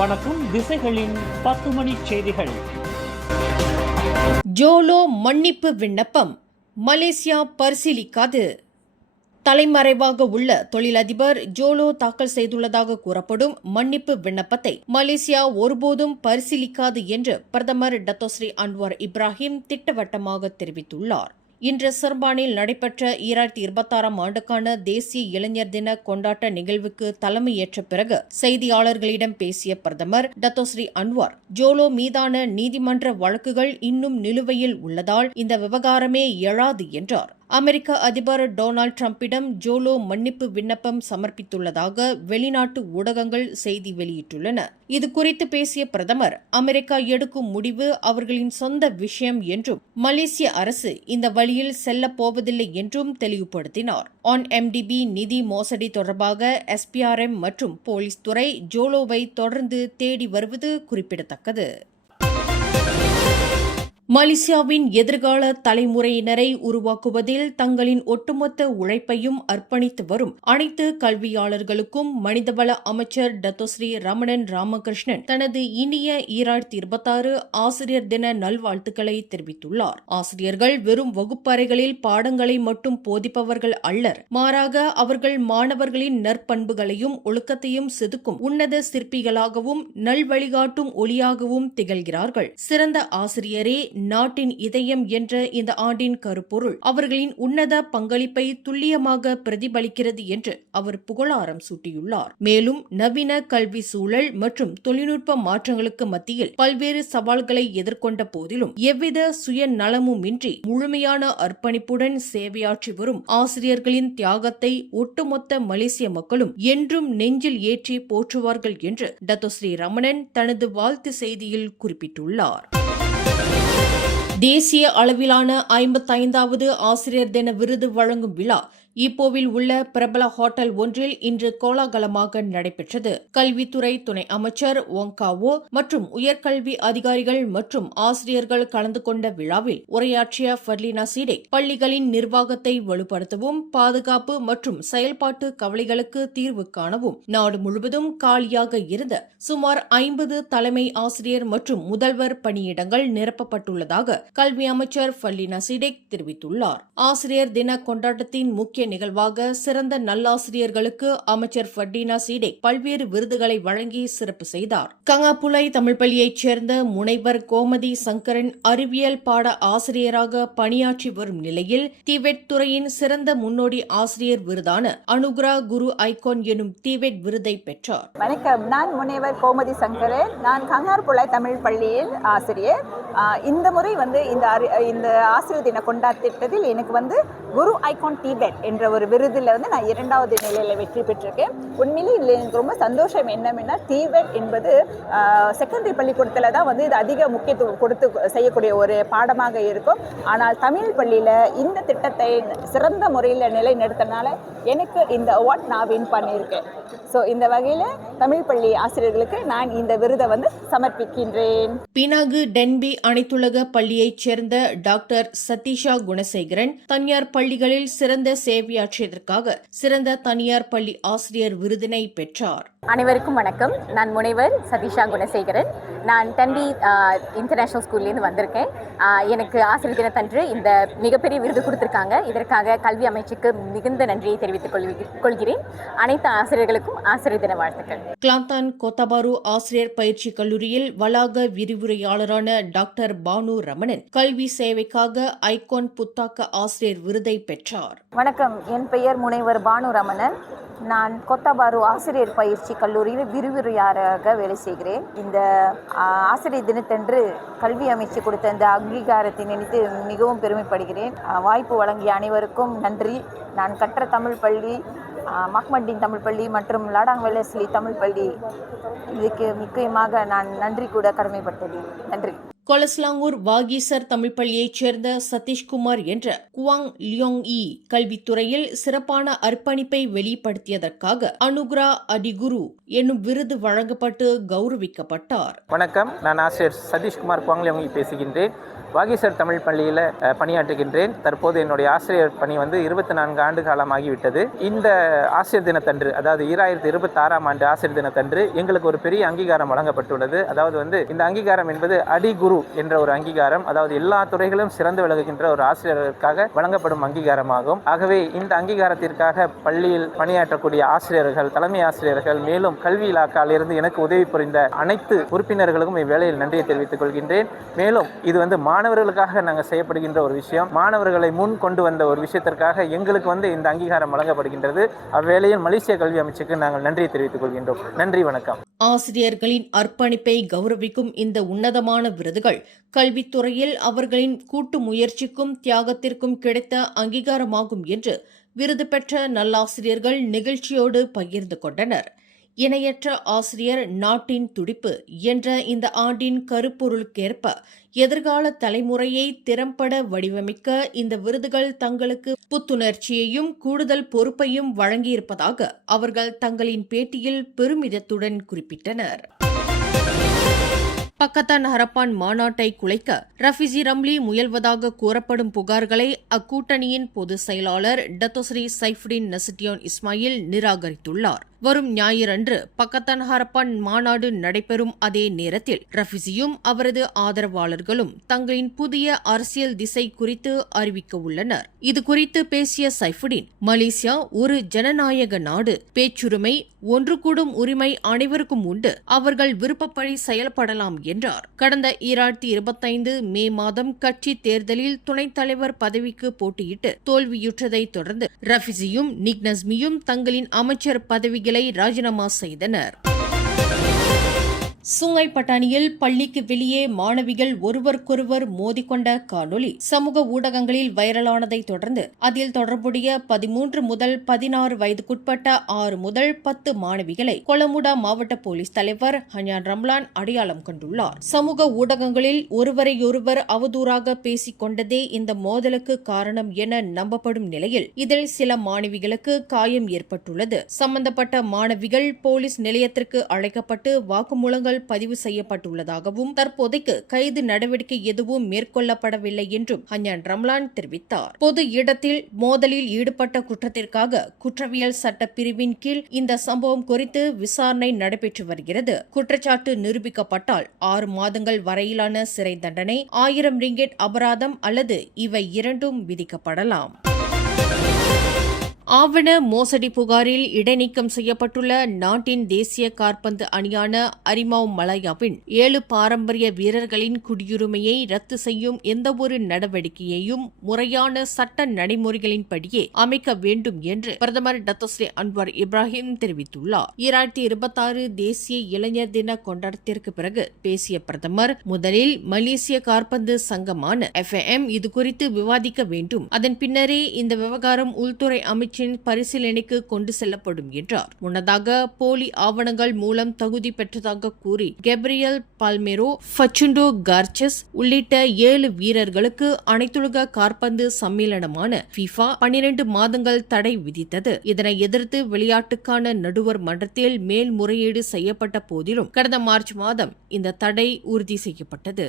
வணக்கம். திசைகளின் 10 மணி செய்திகள். ஜோலோ மன்னிப்பு விண்ணப்பம் மலேசியா பரிசீலிக்காது. தலைமறைவாக உள்ள தொழிலதிபர் ஜோலோ தாக்கல் செய்துள்ளதாக கூறப்படும் மன்னிப்பு விண்ணப்பத்தை மலேசியா ஒருபோதும் பரிசீலிக்காது என்று பிரதமர் டத்தோஸ்ரீ அன்வார் இப்ராஹிம் திட்டவட்டமாக தெரிவித்துள்ளார். இன்று சிர்பானில் நடைபெற்ற 2026 ஆண்டுக்கான தேசிய இளைஞர் தின கொண்டாட்ட நிகழ்வுக்கு தலைமையேற்ற பிறகு செய்தியாளர்களிடம் பேசிய பிரதமர் டத்தோஸ்ரீ அன்வார், ஜோலோ மீதான நீதிமன்ற வழக்குகள் இன்னும் நிலுவையில் உள்ளதால் இந்த விவகாரமே எழாது என்றார். அமெரிக்க அதிபர் டொனால்டு டிரம்பிடம் ஜோலோ மன்னிப்பு விண்ணப்பம் சமர்ப்பித்துள்ளதாக வெளிநாட்டு ஊடகங்கள் செய்தி வெளியிட்டுள்ளன. இதுகுறித்து பேசிய பிரதமர், அமெரிக்கா எடுக்கும் முடிவு அவர்களின் சொந்த விஷயம் என்றும் மலேசிய அரசு இந்த வழியில் செல்லப் போவதில்லை என்றும் தெளிவுபடுத்தினார். OnMDB நிதி மோசடி தொடர்பாக SPRM மற்றும் போலீஸ் துறை ஜோலோவை தொடர்ந்து தேடி வருவது குறிப்பிடத்தக்கது. மலேசியாவின் எதிர்கால தலைமுறையினரை உருவாக்குவதில் தங்களின் ஒட்டுமொத்த உழைப்பையும் அர்ப்பணித்து வரும் அனைத்து கல்வியாளர்களுக்கும் மனிதவள அமைச்சர் டத்தோஸ்ரீ ரமணன் ராமகிருஷ்ணன் தனது இனிய 2026 ஆசிரியர் தின நல்வாழ்த்துக்களை தெரிவித்துள்ளார். ஆசிரியர்கள் வெறும் வகுப்பறைகளில் பாடங்களை மட்டும் போதிப்பவர்கள் அல்லர், மாறாக அவர்கள் மாணவர்களின் நற்பண்புகளையும் ஒழுக்கத்தையும் செதுக்கும் உன்னத சிற்பிகளாகவும் நல்வழிகாட்டும் ஒளியாகவும் திகழ்கிறார்கள். சிறந்த ஆசிரியரே நாட்டின் இதயம் என்ற இந்த ஆண்டின் கருப்பொருள் அவர்களின் உன்னத பங்களிப்பை துல்லியமாக பிரதிபலிக்கிறது என்று அவர் புகழாரம் சூட்டியுள்ளார். மேலும் நவீன கல்வி சூழல் மற்றும் தொழில்நுட்ப மாற்றங்களுக்கு மத்தியில் பல்வேறு சவால்களை எதிர்கொண்ட போதிலும் எவ்வித சுயநலமுமின்றி முழுமையான அர்ப்பணிப்புடன் சேவையாற்றி வரும் ஆசிரியர்களின் தியாகத்தை ஒட்டுமொத்த மலேசிய மக்களும் என்றும் நெஞ்சில் ஏற்றி போற்றுவார்கள் என்று டத்தோஸ்ரீ ரமணன் தனது வாழ்த்து செய்தியில் குறிப்பிட்டுள்ளார். தேசிய அளவிலான 55வது ஆசிரியர் தின விருது வழங்கும் விழா ஈப்போவில் உள்ள பிரபல ஹோட்டல் ஒன்றில் இன்று கோலாகலமாக நடைபெற்றது. கல்வித்துறை துணை அமைச்சர் ஒங்காவோ மற்றும் உயர்கல்வி அதிகாரிகள் மற்றும் ஆசிரியர்கள் கலந்து கொண்ட விழாவில் உரையாற்றிய ஃபர்லினா சீடெக், பள்ளிகளின் நிர்வாகத்தை வலுப்படுத்தவும் பாதுகாப்பு மற்றும் செயல்பாட்டு கவலைகளுக்கு தீர்வு காணவும் நாடு முழுவதும் காலியாக இருந்த சுமார் 50 தலைமை ஆசிரியர் மற்றும் முதல்வர் பணியிடங்கள் நிரப்பப்பட்டுள்ளதாக கல்வி அமைச்சர் ஃபர்லினா சீடெக் தெரிவித்துள்ளார். ஆசிரியர் தின கொண்டாட்டத்தின் முக்கிய நிகழ்வாக சிறந்த நல்லாசிரியர்களுக்கு அமைச்சர் ஃபர்டினா சீடெக் பல்வேறு விருதுகளை வழங்கி சிறப்பு செய்தார். கங்காபுலை தமிழ் பள்ளியைச் சேர்ந்த முனைவர் கோமதி சங்கரன் அறிவியல் பாட ஆசிரியராக பணியாற்றி வரும் நிலையில் டிவெட் துறையின் சிறந்த முன்னோடி ஆசிரியர் விருதான அனுகிரா குரு ஐகான் எனும் டிவெட் விருதை பெற்றார். வணக்கம், நான் முனைவர் கோமதி சங்கரன். நான் கங்கார்புலை தமிழ் பள்ளியில் ஆசிரியர். இந்த முறை இந்த ஆசிரியர் தின கொண்டாட்டத்தில் எனக்கு குரு ஐகான் டிபெட் என்ற ஒரு விருதில் நான் 2வது நிலையில் வெற்றி பெற்றிருக்கேன். உண்மையிலே இதில் எனக்கு ரொம்ப சந்தோஷம் என்னன்னா, டிபெட் என்பது செகண்டரி பள்ளிக்கூடத்தில் தான் இது அதிக முக்கியத்துவம் கொடுத்து செய்யக்கூடிய ஒரு பாடமாக இருக்கும். ஆனால் தமிழ் பள்ளியில் இந்த திட்டத்தை சிறந்த முறையில் நிலைநிறுத்தினால எனக்கு இந்த அவார்ட் நான் வின் பண்ணியிருக்கேன். ஸோ இந்த வகையில் தமிழ் பள்ளி ஆசிரியர்களுக்கு நான் இந்த விருதை சமர்ப்பிக்கின்றேன். பினாங்கு டென்பி அனைத்துலக பள்ளியைச் சேர்ந்த டாக்டர் சதீஷா குணசேகரன் தனியார் பள்ளிகளில் சிறந்த சேவையாற்றியதற்காக சிறந்த தனியார் பள்ளி ஆசிரியர் விருதினை பெற்றார். அனைவருக்கும் வணக்கம். நான் முனைவர் சதீஷா குணசேகரன். நான் டென்பி இன்டர்நேஷனல் ஸ்கூல்லேருந்து வந்திருக்கேன். எனக்கு ஆசிரியர் தினத்தன்று இந்த மிகப்பெரிய விருது கொடுத்துருக்காங்க. இதற்காக கல்வி அமைச்சுக்கு மிகுந்த நன்றியை தெரிவித்துக் கொள்கிறேன். அனைத்து ஆசிரியர்களுக்கும் ஆசிரியர் தின வாழ்த்துக்கள். கிளாந்தான் கோத்தாபாரு ஆசிரியர் பயிற்சி கல்லூரியில் வளாக விரிவுரையாளரான டாக்டர் பானு ரமணன் கல்வி சேவைக்காக ஐகான் புத்தாக்க ஆசிரியர் விருதை பெற்றார். வணக்கம், என் பெயர் முனைவர் பானு ரமணன். நான் கொத்தாபாரு ஆசிரியர் பயிற்சி கல்லூரியில் விரிவுரையாளராக வேலை செய்கிறேன். இந்த ஆசிரியர் தினத்தன்று கல்வி அமைச்சு கொடுத்த இந்த அங்கீகாரத்தை நினைத்து மிகவும் பெருமைப்படுகிறேன். வாய்ப்பு வழங்கிய அனைவருக்கும் நன்றி. நான் கற்ற தமிழ் பள்ளி மக்மட்டின் தமிழ் பள்ளி மற்றும் லாடாங் வெலஸ்லி தமிழ் பள்ளி, இதுக்கு முக்கியமாக நான் நன்றி கூட கடமைப்பட்டேன். நன்றி. கொலஸ்லாங்கூர் வாகீசர் தமிழ் பள்ளியைச் சேர்ந்த சதீஷ்குமார் என்ற குவாங் லியோங் இ கல்வித்துறையில் சிறப்பான அர்ப்பணிப்பை வெளிப்படுத்தியதற்காக அனுக்ரா அதிகுரு என்னும் விருது வழங்கப்பட்டு கௌரவிக்கப்பட்டார். வணக்கம், நான் ஆசிரியர் சதீஷ்குமார் குவாங் லியோங் இ பேசுகின்றேன். வாகீசர் தமிழ் பள்ளியில் பணியாற்றுகின்றேன். தற்போது என்னுடைய ஆசிரியர் பணி 24 ஆண்டு காலமாகிவிட்டது. இந்த ஆசிரியர் தினத்தன்று, அதாவது 2026ஆம் ஆண்டு ஆசிரியர் தினத்தன்று எங்களுக்கு ஒரு பெரிய அங்கீகாரம் வழங்கப்பட்டுள்ளது. அதாவது இந்த அங்கீகாரம் என்பது அடிகுரு என்ற ஒரு அங்கீகாரம், அதாவது எல்லா துறைகளும் சிறந்து விளங்குகின்ற ஒரு ஆசிரியர்களுக்காக வழங்கப்படும் அங்கீகாரமாகும். ஆகவே இந்த அங்கீகாரத்திற்காக பள்ளியில் பணியாற்றக்கூடிய ஆசிரியர்கள், தலைமை ஆசிரியர்கள், மேலும் கல்வி இலாக்காவில் இருந்து எனக்கு உதவி புரிந்த அனைத்து உறுப்பினர்களுக்கும் இவ்வேளையில் நன்றியை தெரிவித்துக் கொள்கின்றேன். மேலும் இது மாணவர்களுக்காக நாங்கள் செய்யப்படுகின்ற ஒரு விஷயம். மாணவர்களை முன் கொண்டு வந்த ஒரு விஷயத்திற்காக எங்களுக்கு இந்த அங்கீகாரம் வழங்கப்படுகின்றது. அவ்வேளையில் மலேசிய கல்வி அமைச்சுக்கு நாங்கள் நன்றியை தெரிவித்துக் கொள்கின்றோம். நன்றி, வணக்கம். ஆசிரியர்களின் அர்ப்பணிப்பை கௌரவிக்கும் இந்த உன்னதமான விருதுகள் கல்வித்துறையில் அவர்களின் கூட்டு முயற்சிக்கும் தியாகத்திற்கும் கிடைத்த அங்கீகாரமாகும் என்று விருது பெற்ற நல்லாசிரியர்கள் நிகழ்ச்சியோடு பகிர்ந்து கொண்டனர். இணையற்ற ஆசிரியர் நாட்டின் துடிப்பு என்ற இந்த ஆண்டின் கருப்பொருளுக்கேற்ப எதிர்கால தலைமுறையை திறம்பட வடிவமைக்க இந்த விருதுகள் தங்களுக்கு புத்துணர்ச்சியையும் கூடுதல் பொறுப்பையும் வழங்கியிருப்பதாக அவர்கள் தங்களின் பேட்டியில் பெருமிதத்துடன் குறிப்பிட்டனர். பக்கத்தான் ஹரப்பான் மாநாட்டை குலைக்க ரஃபிசி ரம்லி முயல்வதாக கூறப்படும் புகார்களை அக்கூட்டணியின் பொதுச் செயலாளர் டத்தோஸ்ரீ சைஃபுடின் நசிட்டியான் இஸ்மாயில் நிராகரித்துள்ளார். வரும் ஞாயிறன்று பக்கத்தான் ஹரப்பான் மாநாடு நடைபெறும் அதே நேரத்தில் ரஃபிசியும் அவரது ஆதரவாளர்களும் தங்களின் புதிய அரசியல் திசை குறித்து அறிவிக்க உள்ளனர். இதுகுறித்து பேசிய சைஃபுடின், மலேசியா ஒரு ஜனநாயக நாடு, பேச்சுரிமை, ஒன்று கூடும் உரிமை அனைவருக்கும் உண்டு, அவர்கள் விருப்பப்படி செயல்படலாம் என்றார். கடந்த 2025 மே மாதம் கட்சி தேர்தலில் துணைத் தலைவர் பதவிக்கு போட்டியிட்டு தோல்வியுற்றதை தொடர்ந்து ரஃபிசியும் நிக் நஸ்மியும் தங்களின் அமைச்சர் பதவிகளை ராஜினாமா செய்தனர். சுங்கை பட்டாணியில் பள்ளிக்கு வெளியே மாணவிகள் ஒருவருக்கொருவர் மோதிக்கொண்ட காணொலி சமூக ஊடகங்களில் வைரலானதை தொடர்ந்து அதில் தொடர்புடைய 13 முதல் 16 வயதுக்குட்பட்ட 6 முதல் 10 மாணவிகளை கொலமுடா மாவட்ட போலீஸ் தலைவர் ஹன்யான் ரம்லான் அடையாளம் கண்டுள்ளார். சமூக ஊடகங்களில் ஒருவரையொருவர் அவதூறாக பேசிக் கொண்டதே இந்த மோதலுக்கு காரணம் என நம்பப்படும் நிலையில் இதில் சில மாணவிகளுக்கு காயம் ஏற்பட்டுள்ளது. சம்பந்தப்பட்ட மாணவிகள் போலீஸ் நிலையத்திற்கு அழைக்கப்பட்டு வாக்குமூலங்கள் பதிவு செய்யப்பட்டுள்ளதாகவும் தற்போதைக்கு கைது நடவடிக்கை எதுவும் மேற்கொள்ளப்படவில்லை என்றும் ஹன்யான் ரம்லான் தெரிவித்தார். பொது இடத்தில் மோதலில் ஈடுபட்ட குற்றத்திற்காக குற்றவியல் சட்ட பிரிவின் கீழ் இந்த சம்பவம் குறித்து விசாரணை நடைபெற்று வருகிறது. குற்றச்சாட்டு நிரூபிக்கப்பட்டால் 6 மாதங்கள் வரையிலான சிறை தண்டனை, 1000 ரிங்கெட் அபராதம் அல்லது இவை இரண்டும் விதிக்கப்படலாம். ஆவண மோசடி புகாரில் இடைநீக்கம் செய்யப்பட்டுள்ள நாட்டின் தேசிய காற்பந்து அணியான அரிமாவ் மலாயாவின் 7 பாரம்பரிய வீரர்களின் குடியுரிமையை ரத்து செய்யும் எந்தவொரு நடவடிக்கையையும் முறையான சட்ட நடைமுறைகளின்படியே அமைக்க வேண்டும் என்று பிரதமர் டத்தோஸ்ரீ அன்வார் இப்ராஹிம் தெரிவித்துள்ளார். 2026 தேசிய இளைஞர் தின கொண்டாட்டத்திற்கு பிறகு பேசிய பிரதமர், முதலில் மலேசிய காற்பந்து சங்கமான FAM இதுகுறித்து விவாதிக்க வேண்டும், அதன் பின்னரே இந்த விவகாரம் உள்துறை அமைச்சர் பரிசீலனைக்கு கொண்டு செல்லப்படும் என்றார். முன்னதாக போலி ஆவணங்கள் மூலம் தகுதி பெற்றதாக கூறி கேப்ரியல் பால்மேரோ, ஃபச்சுண்டோ கார்ச்சஸ் உள்ளிட்ட 7 வீரர்களுக்கு அனைத்துலக காற்பந்து சம்மேளனமான FIFA 12 மாதங்கள் தடை விதித்தது. இதனை எதிர்த்து விளையாட்டுக்கான நடுவர் மன்றத்தில் மேல்முறையீடு செய்யப்பட்ட போதிலும் கடந்த மார்ச் மாதம் இந்த தடை உறுதி செய்யப்பட்டது.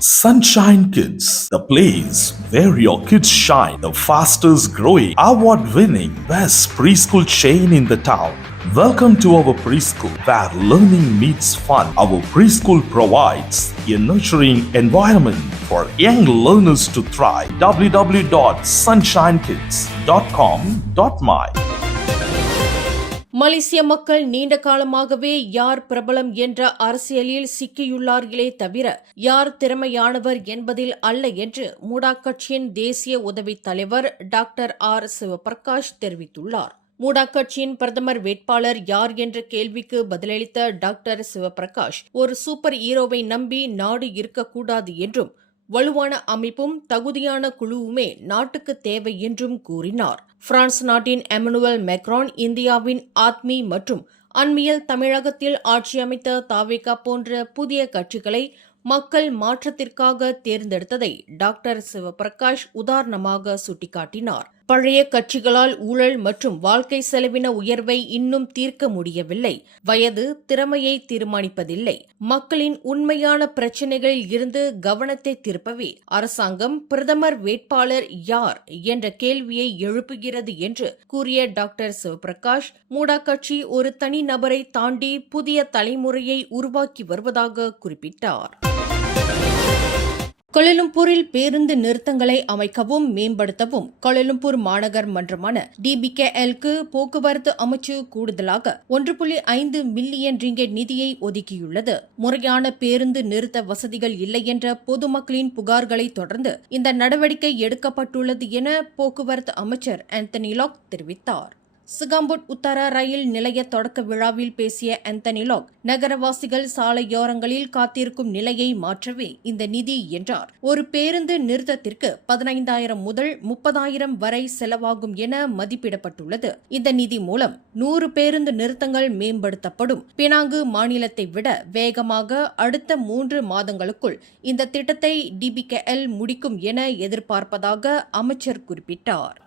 Sunshine Kids, the place where your kids shine, the fastest growing, award-winning, best preschool chain in the town. Welcome to our preschool, where learning meets fun. Our preschool provides a nurturing environment for young learners to thrive. www.sunshinekids.com.my. மலேசிய மக்கள் நீண்ட காலமாகவே யார் பிரபலம் என்ற அரசியலில் சிக்கியுள்ளார்களே தவிர யார் திறமையானவர் என்பதில் அல்ல என்று மூடா கட்சியின் தேசிய உதவித் தலைவர் டாக்டர் R. சிவபிரகாஷ் தெரிவித்துள்ளார். மூடா கட்சியின் பிரதமர் வேட்பாளர் யார் என்ற கேள்விக்கு பதிலளித்த டாக்டர் சிவபிரகாஷ், ஒரு சூப்பர் ஹீரோவை நம்பி நாடு இருக்கக்கூடாது என்றும் வலுவான அமைப்பும் தகுதியான குழுவுமே நாட்டுக்கு தேவை என்றும் கூறினார். பிரான்ஸ் நாட்டின் எமனுவல் மேக்ரான், இந்தியாவின் ஆத்மி மற்றும் அண்மையில் தமிழகத்தில் ஆட்சி அமைத்த தாவேகா போன்ற புதிய கட்சிகளை மக்கள் மாற்றத்திற்காக தேர்ந்தெடுத்ததை டாக்டர் சிவபிரகாஷ் உதாரணமாக சுட்டிக்காட்டினார். பழைய கட்சிகளால் ஊழல் மற்றும் வாழ்க்கை செலவின உயர்வை இன்னும் தீர்க்க முடியவில்லை. வயது திறமையை தீர்மானிப்பதில்லை. மக்களின் உண்மையான பிரச்சினைகளில் இருந்து கவனத்தை திருப்பவே அரசாங்கம் பிரதமர் வேட்பாளர் யார் என்ற கேள்வியை எழுப்புகிறது என்று கூறிய டாக்டர் சிவபிரகாஷ், மூடா கட்சி ஒரு தனி நபரை தாண்டி புதிய தலைமுறையை உருவாக்கி வருவதாக குறிப்பிட்டார். கோலாலம்பூரில் பேருந்து நிறுத்தங்களை அமைக்கவும் மேம்படுத்தவும் கோலாலம்பூர் மாநகர் மன்றமான DBKL-க்கு போக்குவரத்து அமைச்சு கூடுதலாக 1.5 மில்லியன் ரிங்கெட் நிதியை ஒதுக்கியுள்ளது. முறையான பேருந்து நிறுத்த வசதிகள் இல்லை என்ற பொதுமக்களின் புகார்களை தொடர்ந்து இந்த நடவடிக்கை எடுக்கப்பட்டுள்ளது என போக்குவரத்து அமைச்சர் ஆந்தனி லாக் தெரிவித்தார். சிகாம்புட் உத்தரா ரயில் நிலைய தொடக்க விழாவில் பேசிய ஆந்தனி லாக், நகரவாசிகள் சாலையோரங்களில் காத்திருக்கும் நிலையை மாற்றவே இந்த நிதி என்றார். ஒரு பேருந்து நிறுத்தத்திற்கு 15,000 முதல் 30,000 வரை செலவாகும் என மதிப்பிடப்பட்டுள்ளது. இந்த நிதி மூலம் 100 பேருந்து நிறுத்தங்கள் மேம்படுத்தப்படும். பினாங்கு மாநிலத்தை விட வேகமாக அடுத்த 3 மாதங்களுக்குள் இந்த திட்டத்தை DBKL முடிக்கும் என எதிர்பார்ப்பதாக அமைச்சர் குறிப்பிட்டார்.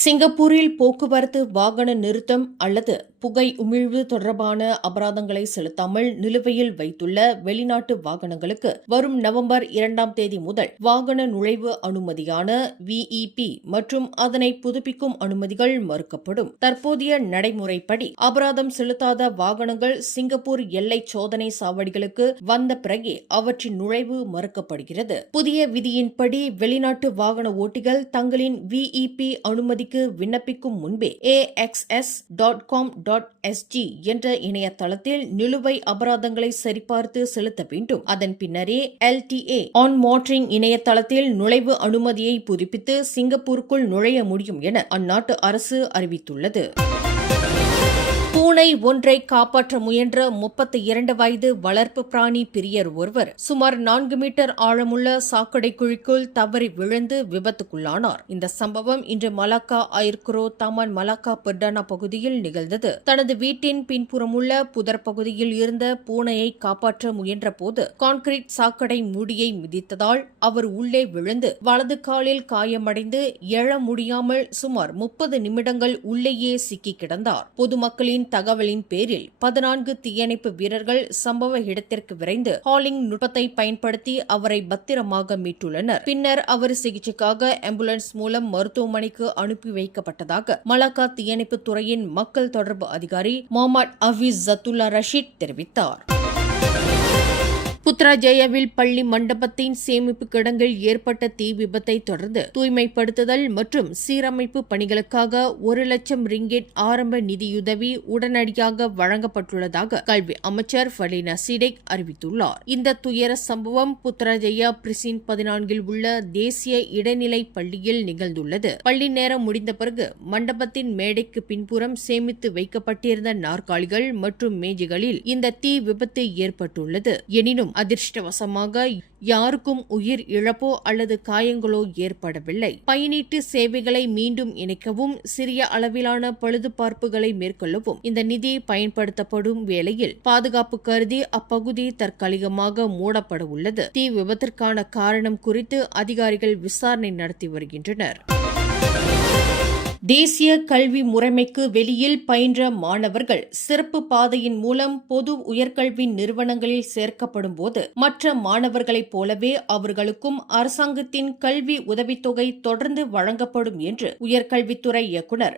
சிங்கப்பூரில் போக்குவரத்து வாகன நிறுத்தம் அல்லது புகை உமிழ்வு தொடர்பான அபராதங்களை செலுத்தாமல் நிலுவையில் வைத்துள்ள வெளிநாட்டு வாகனங்களுக்கு வரும் நவம்பர் 2ஆம் தேதி முதல் வாகன நுழைவு அனுமதியான VEP மற்றும் அதனை புதுப்பிக்கும் அனுமதிகள் மறுக்கப்படும். தற்போதைய நடைமுறைப்படி அபராதம் செலுத்தாத வாகனங்கள் சிங்கப்பூர் எல்லை சோதனை சாவடிகளுக்கு வந்த பிறகே அவற்றின் நுழைவு மறுக்கப்படுகிறது. புதிய விதியின்படி வெளிநாட்டு வாகன ஓட்டிகள் தங்களின் VEP அனுமதிக்கு விண்ணப்பிக்கும் முன்பே AXS.com.sg என்ற இணையதளத்தில் நிலுவை அபராதங்களை சரிபார்த்து செலுத்த வேண்டும். அதன் பின்னரே LTA ஆன் மானிட்டரிங் இணையதளத்தில் நுழைவு அனுமதியை புதுப்பித்து சிங்கப்பூருக்குள் நுழைய முடியும் என அந்நாட்டு அரசு அறிவித்துள்ளது. பூனை ஒன்றை காப்பாற்ற முயன்ற 32 வயது வளர்ப்பு பிராணி பிரியர் ஒருவர் சுமார் 4 மீட்டர் ஆழமுள்ள சாக்கடை குழிக்குள் தவறி விழுந்து விபத்துக்குள்ளானார். இந்த சம்பவம் இன்று மலாக்கா ஐர்குரோ தாமான் மலாக்கா பெர்டானா பகுதியில் நிகழ்ந்தது. தனது வீட்டின் பின்புறமுள்ள புதர் பகுதியில் இருந்த பூனையை காப்பாற்ற முயன்ற போது கான்கிரீட் சாக்கடை மூடியை மிதித்ததால் அவர் உள்ளே விழுந்து வலது காலில் காயமடைந்து எழ முடியாமல் சுமார் 30 நிமிடங்கள் உள்ளேயே சிக்கி கிடந்தார். பொதுமக்களின் தகவலின் பேரில் 14 தீயணைப்பு வீரர்கள் சம்பவ இடத்திற்கு விரைந்து ஹாலிங் நுட்பத்தை பயன்படுத்தி அவரை பத்திரமாக மீட்டுள்ளனர். பின்னர் அவர் சிகிச்சைக்காக ஆம்புலன்ஸ் மூலம் மருத்துவமனைக்கு அனுப்பி வைக்கப்பட்டதாக மலாக்கா தீயணைப்பு துறையின் மக்கள் தொடர்பு அதிகாரி முகமது ஹபீஸ் ஜத்துல்லா ரஷீத் தெரிவித்தார். புத்ராஜயாவில் பள்ளி மண்டபத்தின் சேமிப்பு கிடங்கில் ஏற்பட்ட தீ விபத்தை தொடர்ந்து தூய்மைப்படுத்துதல் மற்றும் சீரமைப்பு பணிகளுக்காக 1 லட்சம் ரிங்கெட் ஆரம்ப நிதியுதவி உடனடியாக வழங்கப்பட்டுள்ளதாக கல்வி அமைச்சர் ஃபலீனா சீடெக் அறிவித்துள்ளார். இந்த துயர சம்பவம் புத்ராஜயா பிரிசின் 14 உள்ள தேசிய இடைநிலை பள்ளியில் நிகழ்ந்துள்ளது. பள்ளி நேரம் முடிந்த பிறகு மண்டபத்தின் மேடைக்கு பின்புறம் சேமித்து வைக்கப்பட்டிருந்த நாற்காலிகள் மற்றும் மேஜைகளில் இந்த தீ விபத்து ஏற்பட்டுள்ளது. எனினும் அதிர்ஷ்டவசமாக யாருக்கும் உயிர் இழப்போ அல்லது காயங்களோ ஏற்படவில்லை. பயனீட்டு சேவைகளை மீண்டும் இணைக்கவும் சிறிய அளவிலான பழுதுபார்ப்புகளை மேற்கொள்ளவும் இந்த நிதி பயன்படுத்தப்படும் வேளையில் பாதுகாப்பு கருதி அப்பகுதி தற்காலிகமாக மூடப்பட உள்ளது. தீ விபத்திற்கான காரணம் குறித்து அதிகாரிகள் விசாரணை நடத்தி வருகின்றனர். தேசிய கல்வி முறைமைக்கு வெளியில் பயின்ற மாணவர்கள் சிறப்பு பாதையின் மூலம் பொது உயர்கல்வி நிறுவனங்களில் சேர்க்கப்படும் போது மற்ற மாணவர்களைப் போலவே அவர்களுக்கும் அரசாங்கத்தின் கல்வி உதவித்தொகை தொடர்ந்து வழங்கப்படும் என்று உயர்கல்வித்துறை இயக்குநர்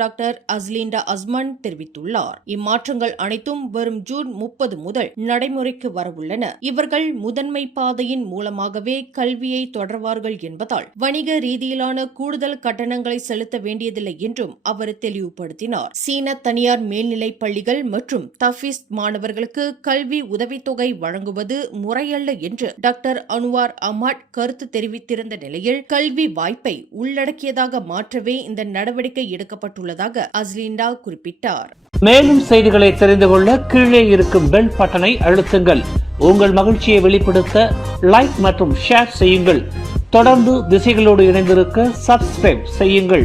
டாக்டர் அஸ்லிண்டா அஸ்மான் தெரிவித்துள்ளார். இம்மாற்றங்கள் அனைத்தும் வரும் ஜூன் 30 முதல் நடைமுறைக்கு வரவுள்ளன. இவர்கள் முதன்மை பாதையின் மூலமாகவே கல்வியை தொடர்வார்கள் என்பதால் வணிக ரீதியிலான கூடுதல் கட்டணங்களை செலுத்த வேண்டியதில்லை என்றும் அவர் தெளிவுபடுத்தினார். சீன தனியார் மேல்நிலைப் பள்ளிகள் மற்றும் தஃபீஸ் மாணவர்களுக்கு கல்வி உதவித்தொகை வழங்குவது முறையல்ல என்று டாக்டர் அன்வார் அஹ்மத் கருத்து தெரிவித்திருந்த நிலையில் கல்வி வாய்ப்பை உள்ளடக்கியதாக மாற்றவே இந்த நடவடிக்கை எடுக்கப்பட்டுள்ளதாக அஸ்லிண்டா குறிப்பிட்டார். மேலும் செய்திகளை தெரிந்து கொள்ள கீழே இருக்கும் பெல் பட்டனை அழுத்துங்கள். உங்கள் மகிழ்ச்சியை வெளிப்படுத்த லைக் மற்றும் ஷேர் செய்யுங்கள். தொடர்ந்து திசைகளோடு இணைந்திருக்க சப்ஸ்கிரைப் செய்யுங்கள்.